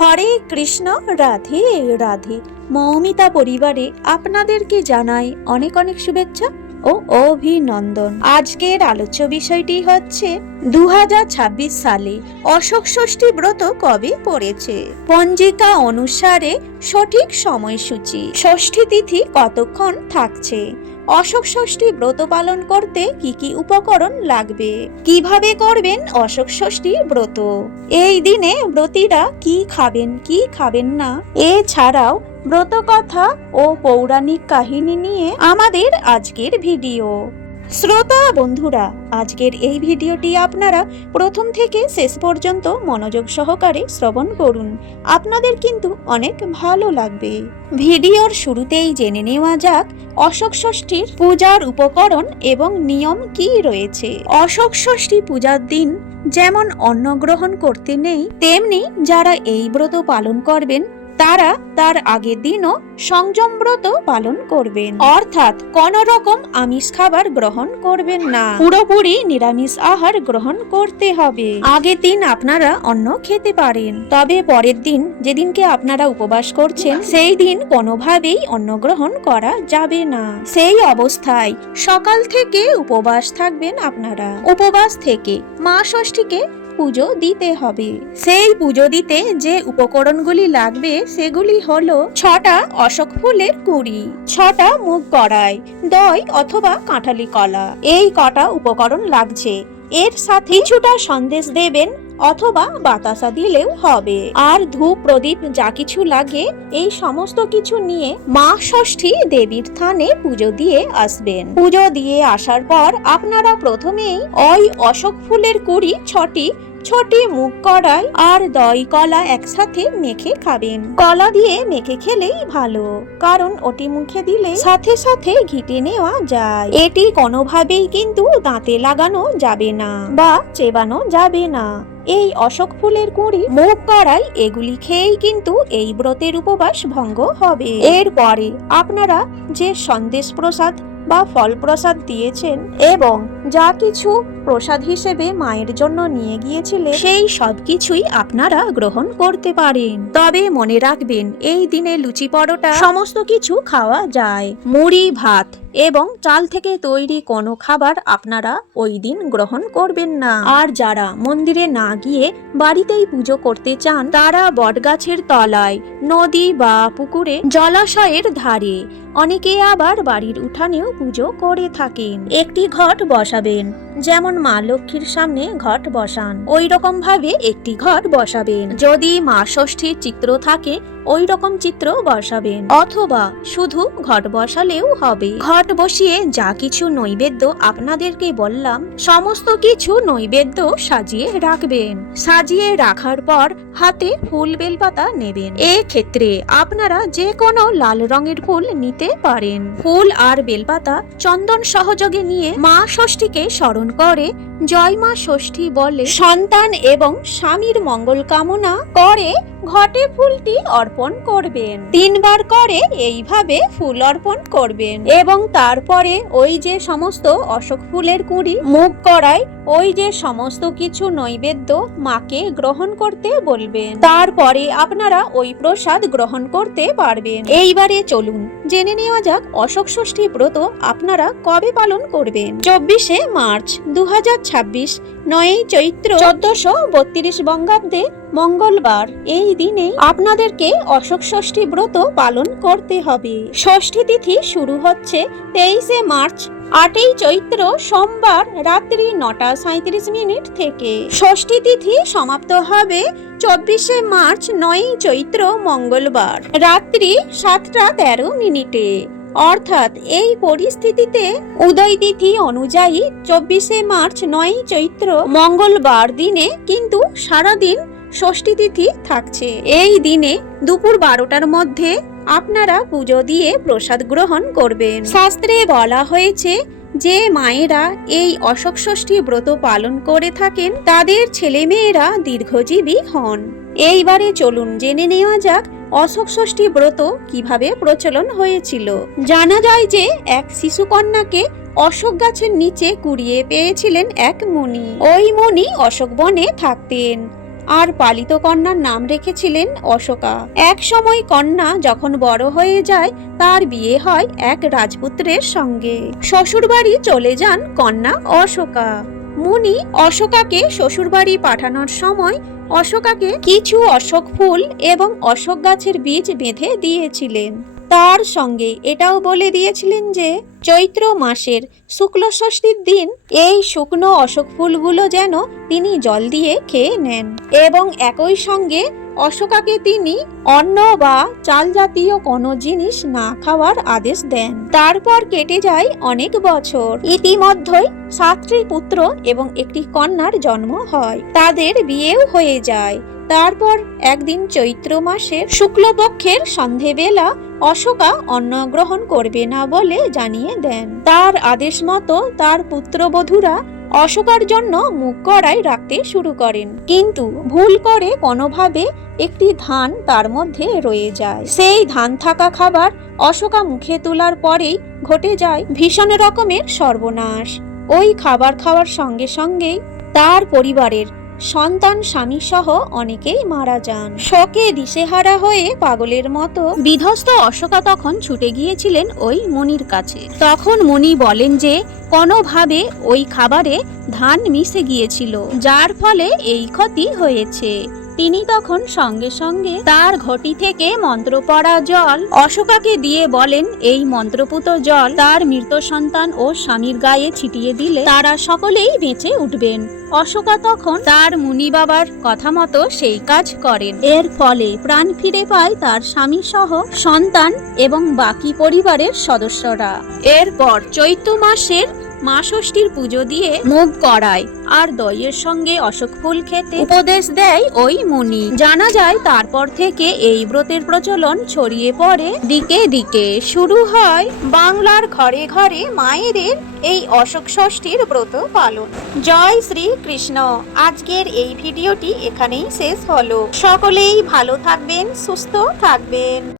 হরে কৃষ্ণ, রাধে রাধে। মৌমিতা পরিবারে আপনাদেরকে জানাই অনেক অনেক শুভেচ্ছা ও অভিনন্দন। আজকের আলোচ্য বিষয়টি হচ্ছে 2026 সালে অশোক ষষ্ঠী ব্রত কবে পড়েছে, পঞ্জিকা অনুসারে সঠিক সময়সূচি, ষষ্ঠী তিথি কতক্ষণ থাকছে, অশোক ষষ্ঠী ব্রত পালন করতে কি কি উপকরণ লাগবে, কিভাবে করবেন অশোক ষষ্ঠী ব্রত, এই দিনে ব্রতীরা কি খাবেন কি খাবেন না, এছাড়াও ব্রত কথা ও পৌরাণিক কাহিনী নিয়ে আমাদের আজকের ভিডিও। শ্রোতা বন্ধুরা, আজকের এই ভিডিওটি আপনারা প্রথম থেকে শেষ পর্যন্ত মনোযোগ সহকারে শ্রবণ করুন, আপনাদের কিন্তু অনেক ভালো লাগবে। ভিডিওর শুরুতেই জেনে নেওয়া যাক অশোক ষষ্ঠীর পূজার উপকরণ এবং নিয়ম কি রয়েছে। অশোক ষষ্ঠী পূজার দিন যেমন অন্ন গ্রহণ করতে নেই, তেমনি যারা এই ব্রত পালন করবেন তারা তার আগের দিনও সংযম ব্রত পালন করবেন, অর্থাৎ কোন রকম আমিষ খাবার গ্রহণ করবেন না, পুরোপুরি নিরামিষ আহার গ্রহণ করতে হবে। আগের দিন আপনারা অন্ন খেতে পারেন, তবে পরের দিন যেদিনকে আপনারা উপবাস করছেন সেই দিন কোনোভাবেই অন্ন গ্রহণ করা যাবে না। সেই অবস্থায় সকাল থেকে উপবাস থাকবেন আপনারা। উপবাস থেকে মা ষষ্ঠীকে পুজো দিতে হবে। সেই পুজো দিতে যে উপকরণগুলি লাগবে সেগুলি হলো 6টা অশোক ফুলের কুঁড়ি, 6টা মুগ কড়াই, দই অথবা কাঁঠালি কলা, এই কটা উপকরণ লাগছে। এর সাথে কিছুটা সন্দেশ দেবেন অথবা বাতাসা দিলেও হবে। আর ধূপ প্রদীপ যা কিছু লাগে এই সমস্ত কিছু নিয়ে মা ষষ্ঠী দেবীর স্থানে পুজো দিয়ে আসবেন। পুজো দিয়ে আসার পর আপনারা প্রথমেই ওই অশোক ফুলের কুঁড়ি 6টি মুগ কড়াই আর দই কলা একসাথে মেখে খাবেন। কলা দিয়ে মেখে খেলেই ভালো, কারণ ওটি মুখে দিলে সাথে সাথে ঘিটে নেওয়া যায়। এটি কোনোভাবেই কিন্তু দাঁতে লাগানো যাবে না বা চেবানো যাবে না। এই অশোক ফুলের কুঁড়ি, মুগ কড়াই এগুলি খেয়েই কিন্তু এই ব্রতের উপবাস ভঙ্গ হবে। এরপরে আপনারা যে সন্দেশ প্রসাদ বা ফল প্রসাদ দিয়েছেন এবং যা কিছু প্রসাদ হিসেবে মায়ের জন্য নিয়ে গিয়েছিলেন সেই সবকিছুই আপনারা গ্রহণ করতে পারেন। তবে মনে রাখবেন এই দিনে লুচি পরোটা সমস্ত কিছু খাওয়া যায়। মুড়ি ভাত এবং চাল থেকে তৈরি কোনো খাবার আপনারা ওই দিন গ্রহণ করবেন না। আর যারা মন্দিরে না গিয়ে বাড়িতেই পুজো করতে চান তারা বটগাছের তলায়, নদী বা পুকুরে, জলাশয়ের ধারে, অনেকে আবার বাড়ির উঠানেও পুজো করে থাকেন। একটি ঘট বসাবেন, যেমন মা লক্ষ্মীর সামনে ঘট বসান ওই রকম ভাবে একটি ঘট বসাবেন। যদি মা ষষ্ঠীর চিত্র থাকে ওই রকম চিত্র বসাবেন, অথবা শুধু ঘট বসালেও হবে। ঘট বসিয়ে যা কিছু নৈবেদ্য আপনাদেরকে বললাম সমস্ত কিছু নৈবেদ্য সাজিয়ে রাখবেন। সাজিয়ে রাখার পর হাতে ফুল বেলপাতা নেবেন। এক্ষেত্রে আপনারা যে কোনো লাল রঙের ফুল নিতে পারেন। ফুল আর বেলপাতা চন্দন সহযোগে নিয়ে মা ষষ্ঠীকে স্মরণ করে জয় মা ষষ্ঠী বলে সন্তান এবং স্বামীর মঙ্গল কামনা করে ঘটে ফুলটি অর্পণ করবেন। 3 বার করে এইভাবে ফুল অর্পণ করবেন এবং তারপরে ওই যে সমস্ত অশোক ফুলের কুঁড়ি, মুগ কড়াই, ওই যে সমস্ত কিছু নৈবেদ্য মাকে গ্রহণ করতে বলবেন। তারপরে আপনারা ওই প্রসাদ গ্রহণ করতে পারবেন। এইবারে চলুন জেনে নেওয়া যাক অশোক ষষ্ঠী ব্রত আপনারা কবে পালন করবেন। 24শে মার্চ 2026, 9ই চৈত্র 1432 বঙ্গাব্দে মঙ্গলবার। এই দিনে আপনাদেরকে অশোক ষষ্ঠী ব্রত পালন করতে হবে। ষষ্ঠী তিথি শুরু হচ্ছে 23শে মার্চ, 8ই চৈত্র সোমবার রাত্রি 9:37 থেকে। ষষ্ঠী তিথি সমাপ্ত হবে 24শে মার্চ, 9ই চৈত্র মঙ্গলবার রাত্রি 7:13। অর্থাৎ এই পরিস্থিতিতে উদয় তিথি অনুযায়ী 24শে মার্চ, 9ই চৈত্র মঙ্গলবার দিনে কিন্তু সারাদিন ষষ্ঠী তিথি থাকছে। এই দিনে দুপুর 12টার মধ্যে আপনারা পুজো দিয়ে প্রসাদ গ্রহণ করবেন। শাস্ত্রে বলা হয়েছে যে মায়েরা এই অশোক ষষ্ঠী ব্রত পালন করে থাকেন তাদের ছেলেমেয়েরা দীর্ঘজীবী হন। এইবারে চলুন জেনে নেওয়া যাক অশোক ষষ্ঠী ব্রত কিভাবে প্রচলন হয়েছিল। জানা যায় যে এক শিশুকন্যাকে অশোক গাছের নিচে কুড়িয়ে পেয়েছিলেন এক মুনি। ওই মুনি অশোক বনে থাকতেন। আর পালিত কন্যার নাম রেখেছিলেন অশোকা। এক সময় কন্যা যখন বড় হয়ে যায় তার বিয়ে হয় এক রাজপুত্রের সঙ্গে। শ্বশুরবাড়ি চলে যান কন্যা অশোকা। মুনি অশোকাকে শ্বশুরবাড়ি পাঠানোর সময় অশোকাকে কিছু অশোক ফুল এবং অশোক গাছের বীজ বেঁধে দিয়েছিলেন। তার সঙ্গে এটাও বলে দিয়েছিলেন যে চৈত্র মাসের শুক্ল ষষ্ঠীর দিন এই শুকনো অশোক ফুলগুলো যেন তিনি জল দিয়ে খেয়ে নেন, এবং একই সঙ্গে অশোকাকে তিনি অন্ন বা চাল জাতীয় কোনো জিনিস না খাওয়ার আদেশ দেন। তারপর কেটে যায় অনেক বছর। ইতিমধ্যেই 7টি পুত্র এবং একটি কন্যার জন্ম হয়। তাদের বিয়েও হয়ে যায়। তারপর একদিন চৈত্র মাসের শুক্লপক্ষের সন্ধেবেলা অশোকা অন্ন গ্রহণ করবে না বলে জানিয়ে দেন। তার আদেশ মতো তার পুত্রবধূরা অশোকার জন্য মুখ কড়াই রাখতে শুরু করেন, কিন্তু ভুল করে কোনোভাবে একটি ধান তার মধ্যে রয়ে যায়। সেই ধান থাকা খাবার অশোকা মুখে তোলার পরেই ঘটে যায় ভীষণ রকমের সর্বনাশ। ওই খাবার খাওয়ার সঙ্গে সঙ্গেই তার পরিবারের সন্তান স্বামী সহ অনেকেই মারা যান। শোকে দিশেহারা হয়ে পাগলের মতো বিধ্বস্ত অশোকা তখন ছুটে গিয়েছিলেন ওই মুনির কাছে। তখন মুনি বলেন যে কোনোভাবে ওই খাবারে ধান মিশে গিয়েছিল, যার ফলে এই ক্ষতি হয়েছে। তিনি তখন সঙ্গে সঙ্গে তার ঘটি থেকে মন্ত্র পড়া জল অশোকাকে দিয়ে বলেন, এই মন্ত্রপুত জল তার মৃত সন্তান ও স্বামীর গায়ে ছিটিয়ে দিলে তারা সকলেই বেঁচে উঠবেন। অশোকা তখন তার মুনি বাবার কথা মতো সেই কাজ করেন। এর ফলে প্রাণ ফিরে পায় তার স্বামী সহ সন্তান এবং বাকি পরিবারের সদস্যরা। এরপর চৈত্র মাসের মা ষষ্ঠীর পুজো দিয়ে মুগ কড়াই আর দইয়ের সঙ্গে অশোক ফুল খেতে উপদেশ দেয় ওই মুনি। জানা যায় তারপর থেকে এই ব্রতের প্রচলন ছড়িয়ে পড়ে দিকে দিকে। শুরু হয় বাংলার ঘরে ঘরে মায়েদের এই অশোক ষষ্ঠীর ব্রত পালন। জয় শ্রী কৃষ্ণ। আজকের এই ভিডিওটি এখানেই শেষ হলো। সকলেই ভালো থাকবেন, সুস্থ থাকবেন।